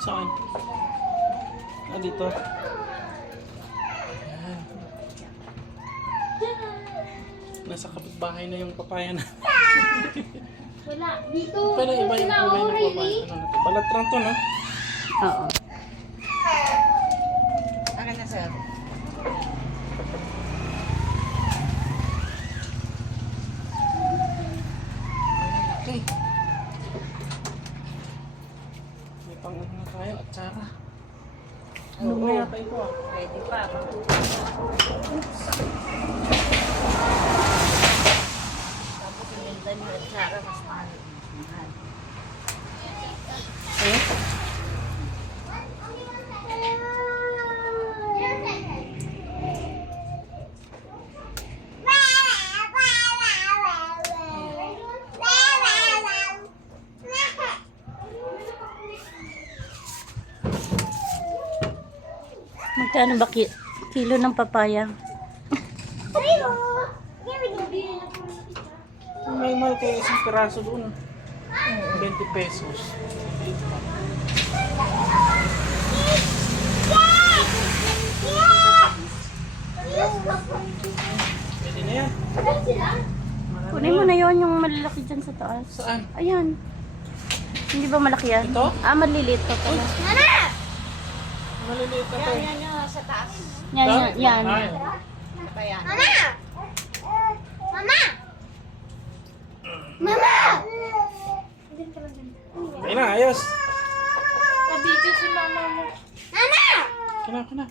Saan? Ah, dito. Ayan. Nasa kapitbahay na yung papaya na. Wala. Dito. Pero iba yung kulay oh, ng really? papaya. Ano na to? Balatran to, no? Oo. Akin na sir. Atsara. Ano ba yata ito ah? Pwede pa. Tapos yung ganda niyo at Sara, mas mahal. Mahal. Ayun. Magkano ba ki- kilo ng papaya? May mahal kayo isang piraso doon. ah. 20 pesos. Pwede na yan. Kunin mo na yon yung malalaki dyan sa taas. Saan? Ayan. Hindi ba malaki yan? Ito? Ah, maliliit pa pala. Maliliit na to. Yan, yan, yan, sa taas. Yan, yan, yan. Ay. Ano ba yan? Okay na, ayos. Nabidyo si mama mo. Kina, kina.